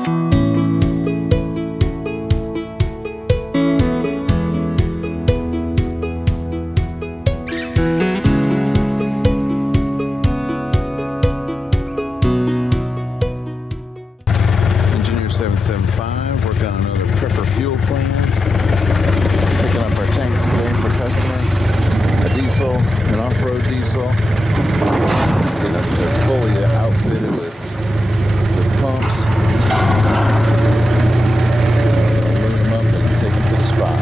Engineer 775, working on another prepper fuel plan. Picking up our tanks today for customer. A diesel, an off-road diesel. They're fully outfitted with pumps. Load them up and take them to the spot.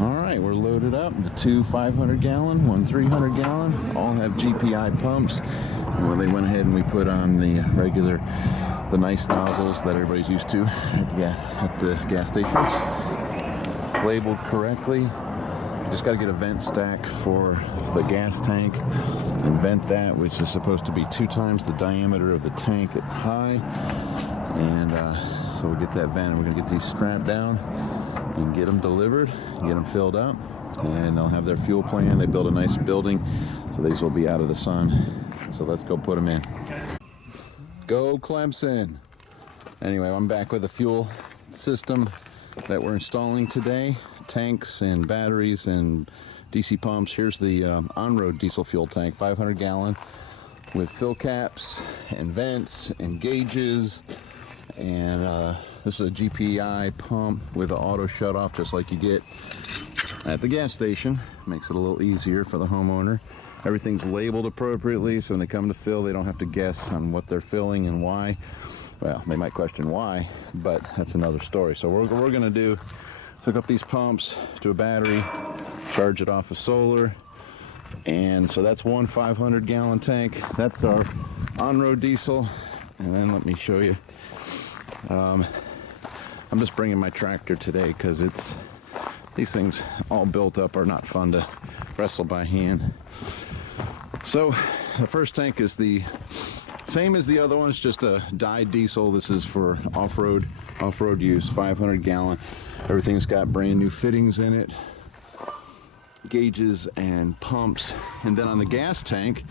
Alright, we're loaded up. The two 500 gallon, one 300 gallon, all have GPI pumps. Well, they went ahead and we put on the regular, the nice nozzles that everybody's used to at the gas stations. Labeled correctly. Just got to get a vent stack for the gas tank and vent that, which is supposed to be 2 times the diameter of the tank at high. And so we'll get that vent and we're going to get these strapped down and get them delivered, get them filled up, and they'll have their fuel plan. They build a nice building, so these will be out of the sun. So let's go put them in. Go Clemson! Anyway, I'm back with a fuel system that we're installing today. Tanks and batteries and DC pumps. Here's the on-road diesel fuel tank, 500 gallon, with fill caps and vents and gauges. And this is a GPI pump with an auto shut off, just like you get at the gas station. Makes it a little easier for the homeowner. Everything's labeled appropriately, so when they come to fill, they don't have to guess on what they're filling and why. Well, they might question why, but that's another story. So what we're gonna do, hook up these pumps to a battery, charge it off of solar, and so that's one 500 gallon tank. That's our on-road diesel. And then let me show you. I'm just bringing my tractor today because these things all built up are not fun to wrestle by hand. So the first tank is the same as the other one. It's just a dyed diesel. This is for off-road use, 500 gallon. Everything's got brand new fittings in it, gauges and pumps. And then on the gas tank,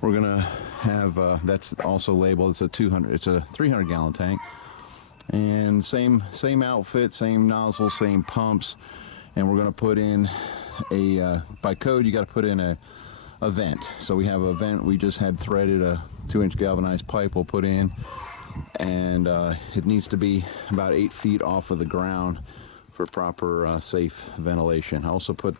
we're gonna have that's also labeled. It's a 300 gallon tank, and same outfit, same nozzle, same pumps. And we're gonna put in a by code you got to put in a vent. So we have a vent. We just had threaded a 2-inch galvanized pipe we'll put in, and it needs to be about 8 feet off of the ground for proper safe ventilation. I also put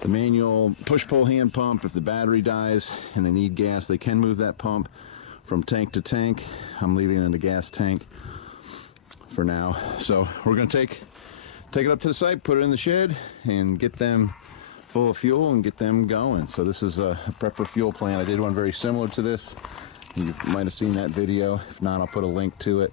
the manual push-pull hand pump. If the battery dies and they need gas, they can move that pump from tank to tank. I'm leaving it in the gas tank for now. So we're going to take it up to the site, put it in the shed, and get them full of fuel and get them going. So this is a prepper fuel plan. I did one very similar to this. You might have seen that video. If not, I'll put a link to it.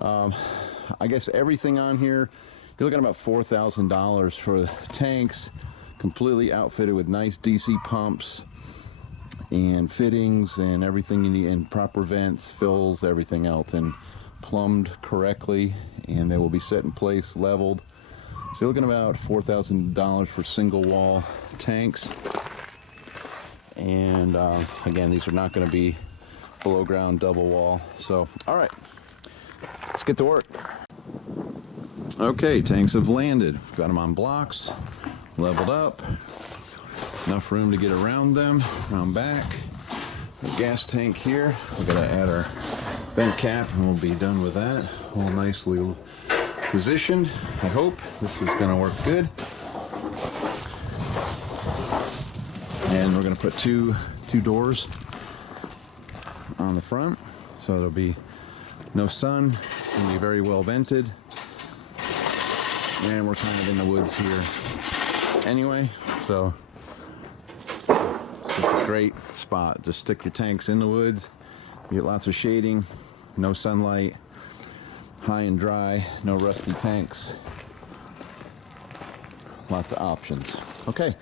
I guess everything on here, you're looking at about $4,000 for the tanks, completely outfitted with nice DC pumps and fittings and everything you need, and proper vents, fills, everything else, and plumbed correctly, and they will be set in place, leveled. So you're looking at about $4,000 for single wall tanks. And again, these are not going to be below ground double wall. So, all right, let's get to work. Okay, tanks have landed. Got them on blocks, leveled up, enough room to get around them, around back. The gas tank here, we're gonna add our vent cap and we'll be done with that. All nicely positioned. I hope this is gonna work good. And we're gonna put two doors on the front, so there'll be no sun, it'll be very well vented. And we're kind of in the woods here anyway, so it's a great spot. Just stick your tanks in the woods, you get lots of shading, no sunlight, high and dry, no rusty tanks, lots of options. Okay,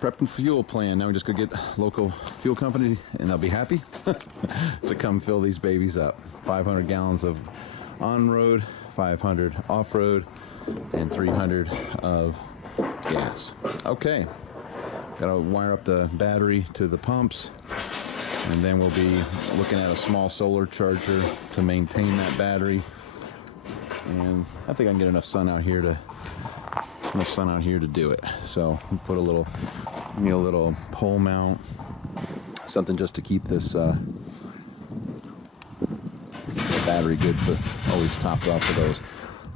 prep and fuel plan. Now we just go get local fuel company and they'll be happy to come fill these babies up. 500 gallons of on-road, 500 off-road, and 300 of gas. Okay, gotta wire up the battery to the pumps, And then we'll be looking at a small solar charger to maintain that battery. And I think I can get enough sun out here to do it. So we'll put a little pole mount, something just to keep this battery good for always topped off of those.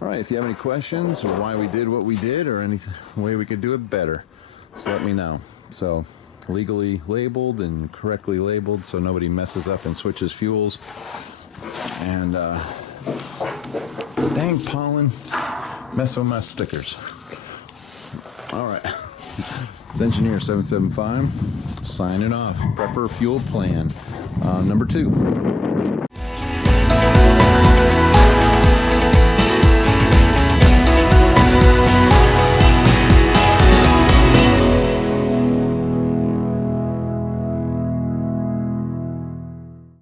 All right, if you have any questions or why we did what we did or any way we could do it better, just let me know. So legally labeled and correctly labeled so nobody messes up and switches fuels. And dang pollen, mess with my stickers. All right, it's Engineer 775 signing off. Prepper fuel plan number 2.